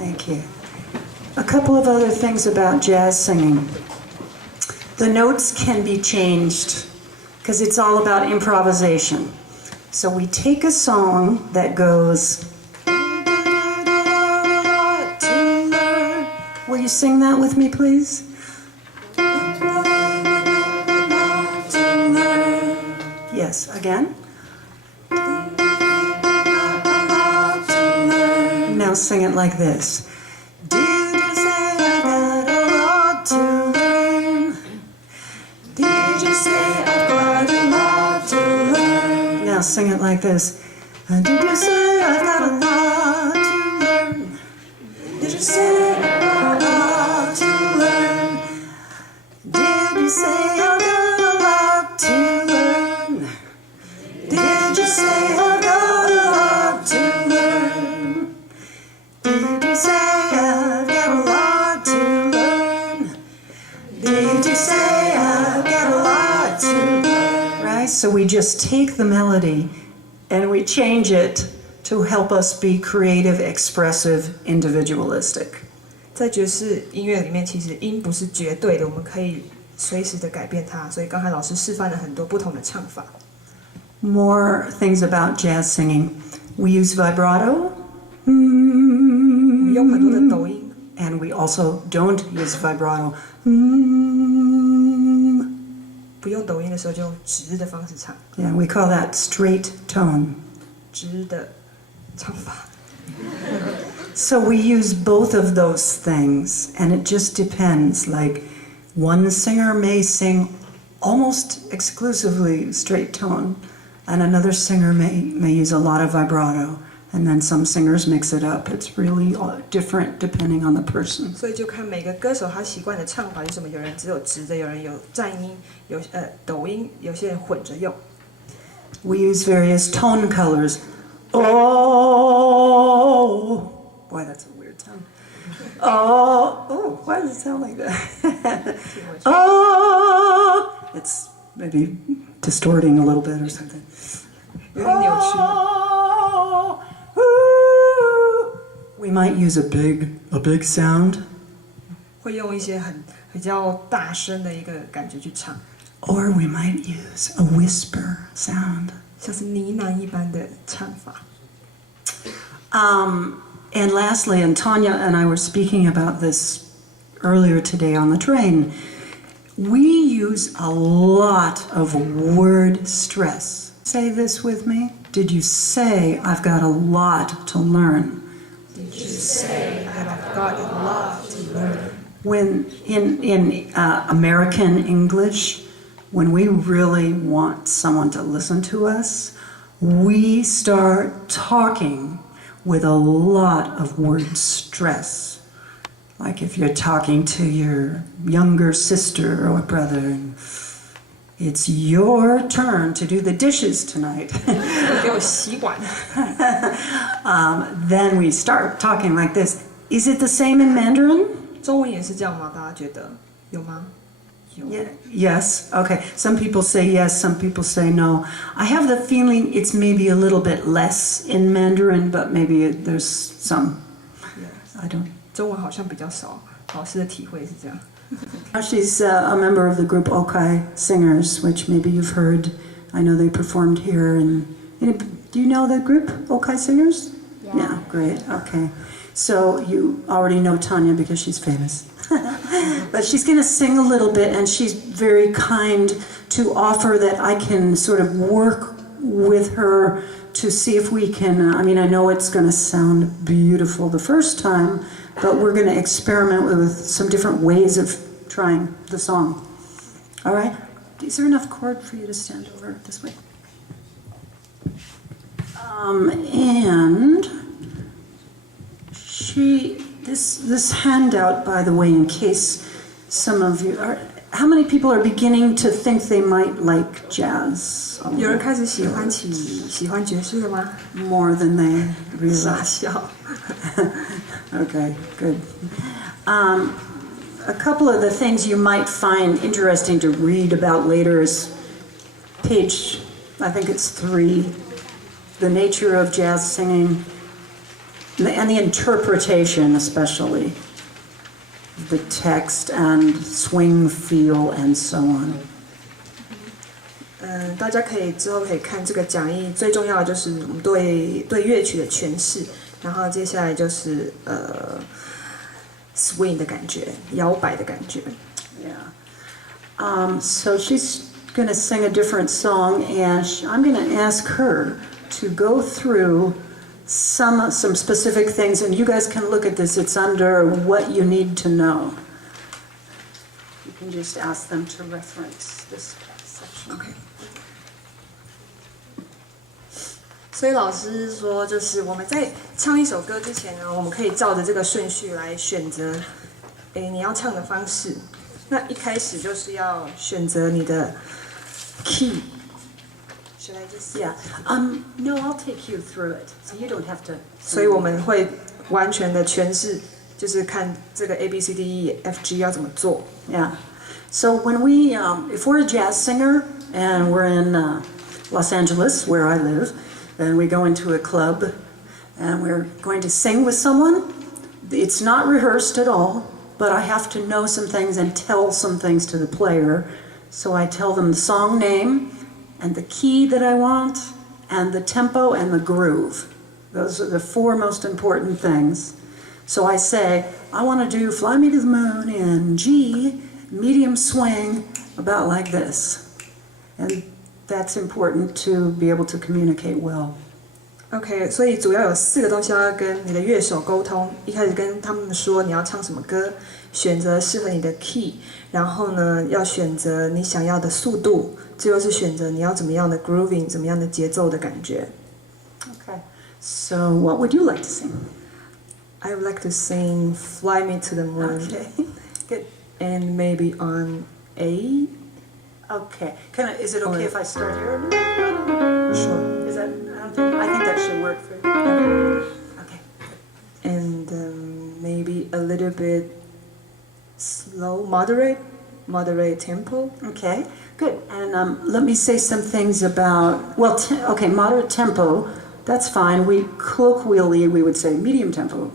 Thank you. A couple of other things about jazz singing. The notes can be changed because it's all about improvisation. So we take a song that goes, will you sing that with me, please? Yes, again. Now sing it like this. Did you say I got a lot to learn? Did you say I've got a lot to learn? Now sing it like this. Did you say I've got a lot to learn? Did you say I've got a lot to learn? Did you say I've got a lot to learn? Did you say I've got a lot to learn? Did you say I've got a lot to learn? Did you say I've got a lot to learn? Right? So we just take the melody and we change it to help us be creative, expressive, individualistic. 在爵士音乐里面，其实音不是绝对的，我们可以随时的改变它。所以刚才老师示范了很多不同的唱法。More things about jazz singing. We use vibrato. 我们用很多的抖音。And we also don't use vibrato. 不用抖音的时候就用直的方式唱。Yeah, we call that straight tone. 直的唱法。So we use both of those things, and it just depends. Like, one singer may sing almost exclusively straight tone, and another singer may use a lot of vibrato, and then some singers mix it up. It's really different depending on the person. 所以就看每个歌手他习惯的唱法是什么，有人只有直的，有人有颤音，有抖音，有些人混着用。We use various tone colors. Oh, boy, that's a weird sound. Oh, why does it sound like that? Oh, it's maybe distorting a little bit or something. 有点扭曲。Oh, ooh. We might use a big sound. 会用一些比较大声的一个感觉去唱。Or we might use a whisper sound. 像是呢喃一般的唱法。And lastly, and Tanya and I were speaking about this earlier today on the train, we use a lot of word stress. Say this with me. Did you say I've got a lot to learn? Did you say that I've got a lot to learn? When in American English, when we really want someone to listen to us, we start talking with a lot of word stress. Like if you're talking to your younger sister or brother, it's your turn to do the dishes tonight. 给我洗碗。Then we start talking like this. Is it the same in Mandarin? 中文也是这样吗？大家觉得有吗？Yeah, yes, okay. Some people say yes, some people say no. I have the feeling it's maybe a little bit less in Mandarin, but maybe there's some. I don't. 中文好像比较少，老师的体会是这样。She's a member of the group Okai Singers, which maybe you've heard. I know they performed here. And do you know the group Okai Singers? Yeah, great. Okay. So you already know Tanya because she's famous. But she's going to sing a little bit, and she's very kind to offer that I can sort of work with her to see if we can, I know it's going to sound beautiful the first time, but we're going to experiment with some different ways of trying the song. All right? Is there enough cord for you to stand over this way? And this handout, by the way, in case some of you are, how many people are beginning to think they might like jazz? 有人開始喜歡爵士了嗎？ More than they 傻 realize. 笑。Okay, good. A couple of the things you might find interesting to read about later is page, I think it's 3, the nature of jazz singing. and the interpretation especially, the text and swing feel and so on. 大家之后可以看这个讲义，最重要的就是我们对乐曲的诠释，然后接下来就是swing 的感觉，摇摆的感觉。Yeah. So she's going to sing a different song, and I'm going to ask her to go through some specific things, and you guys can look at this. It's under what you need to know. You can just ask them to reference this section. Okay. 所以老师说，就是我们在唱一首歌之前呢，我们可以照着这个顺序来选择，你要唱的方式。那一开始就是要选择你的 key。Should I just? Yeah. No, I'll take you through it, so you don't have to. 所以我们会完全的诠释，就是看这个 A B C D E F G 要怎么做。Yeah. So when we, if we're a jazz singer and we're in Los Angeles, where I live, and we go into a club and we're going to sing with someone, it's not rehearsed at all, but I have to know some things and tell some things to the player. So I tell them the song name and the key that I want and the tempo and the groove. Those are the 4 most important things. So I say, I want to do Fly Me to the Moon in G, medium swing, about like this. And that's important to be able to communicate well. OK， 所以主要有4个东西要跟你的乐手沟通。一开始跟他们说你要唱什么歌，选择适合你的 key， 然后呢要选择你想要的速度，最后是选择你要怎么样的 grooving， 怎么样的节奏的感觉。Okay. So what would you like to sing? I would like to sing "Fly Me to the Moon." Okay. Good. And maybe on A. Okay. Is it okay if I start here? Sure. Is that? I think that should work for you. Okay. And maybe a little bit slow, moderate tempo. Okay. Good. And let me say some things about okay, moderate tempo. That's fine. Colloquially we would say medium tempo.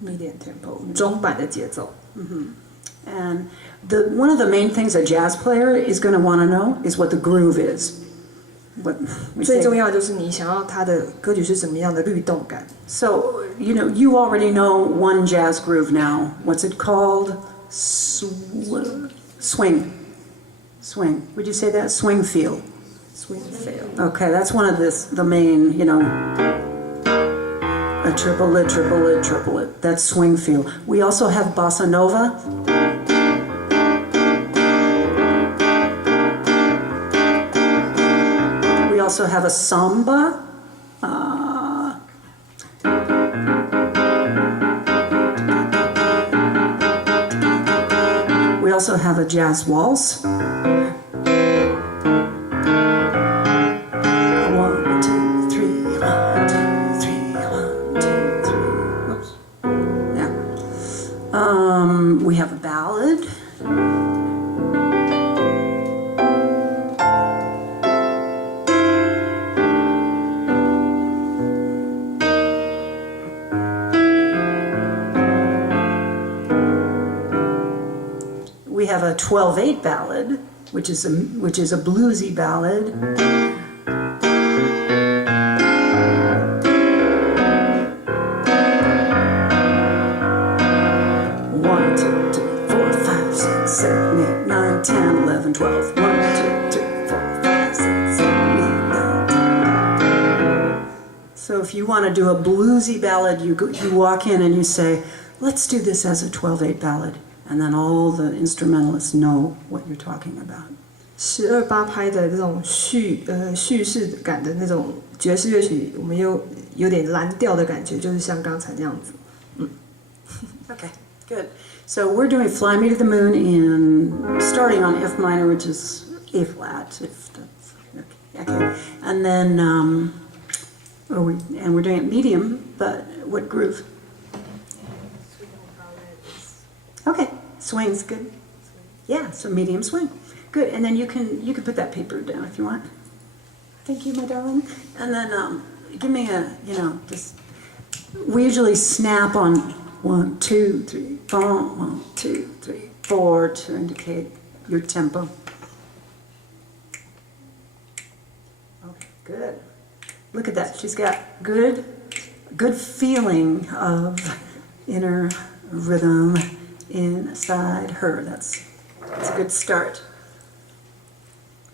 Medium tempo. 中版的节奏. And one of the main things a jazz player is going to want to know is what the groove is. What we 最 say. 重要就是你想要它的歌曲是什么样的律动感。So, you already know one jazz groove now. What's it called? Swing. Swing. Would you say that? Swing feel. Swing feel. Okay, that's one of the main, a triplet, triplet, triplet. That's swing feel. We also have bossa nova. We also have a samba. We also have a jazz waltz. 1, 2, 3, 1, 2, 3, 1, 2, 3. Oops. Yeah. We have a ballad. We have a 12/8 ballad, which is a bluesy ballad. One, 2, 3, 4, 5, 6, 7, 8, 9, 10, 11, 12. 1, 2, 3, 4, 5, 6, 7, 8, 9, 10. So if you want to do a bluesy ballad, you walk in and you say, let's do this as a 12/8 ballad. And then all the instrumentalists know what you're talking about. 12/8拍的这种叙事感的那种爵士乐曲，我们又有点蓝调的感觉，就是像刚才那样子。Okay, good. So we're doing "Fly Me to the Moon" starting on F minor, which is A flat. If that's okay. And then we're doing it medium, but what groove? Okay, swing's good. Yeah, so medium swing. Good, and then you can put that paper down if you want. Thank you, my darling. And then give me just we usually snap on 1, 2, 3, 4, 1, 2, 3, 4 to indicate your tempo. Okay, good. Look at that. She's got good feeling of inner rhythm inside her. That's a good start.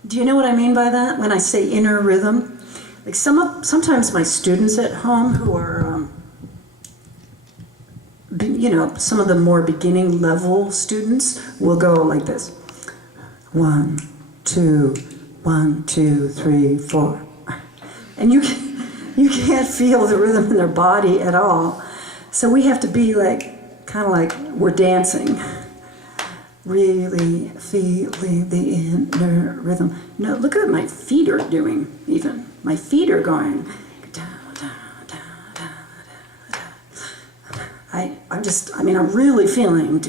Do you know what I mean by that when I say inner rhythm? Like sometimes my students at home who are, some of the more beginning level students will go like this. 1, 2, 1, 2, 3, 4. And you can't feel the rhythm in their body at all. So we have to be kind of like we're dancing. Really feeling the inner rhythm. No, look at what my feet are doing even. My feet are going down, down, down, down, down. I'm really feeling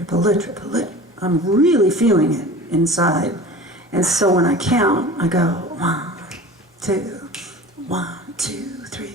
triple. I'm really feeling it inside. And so when I count, I go 1, 2, 1, 2, 3,